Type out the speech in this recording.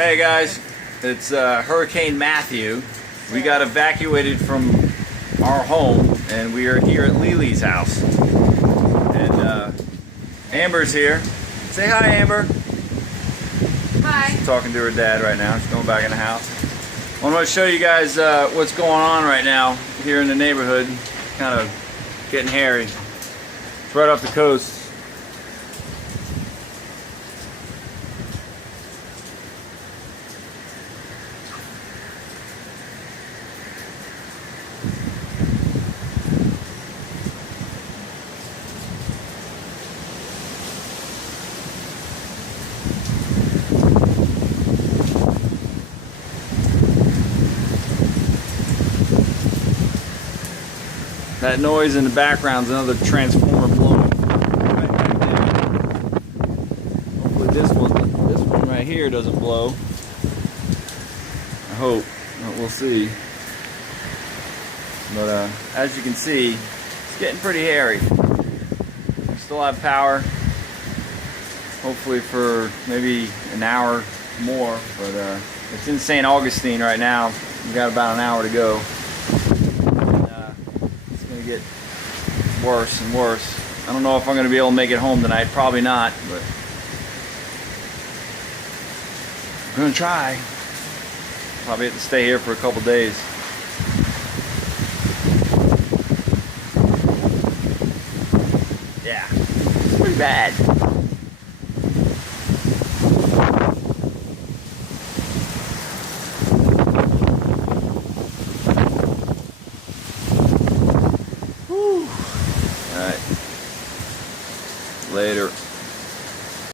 Hey guys, it's Hurricane Matthew. We got evacuated from our home and we are here at Lily's house. And Amber's here. Say hi, Amber. Hi. She's talking to her dad right now. She's going back in the house. I want to show you guys what's going on right now here in the neighborhood. Kind of getting hairy. It's right off the coast. That noise in the background is another transformer blowing right back there. Hopefully this one right here doesn't blow. I hope, but we'll see. But as you can see, it's getting pretty hairy. We still have power, hopefully for maybe an hour more, but it's in St. Augustine right now. We've got about an hour to go. Get worse and worse. I don't know if I'm going to be able to make it home tonight. Probably not, but I'm going to try. Probably have to stay here for a couple days. Yeah, it's pretty bad.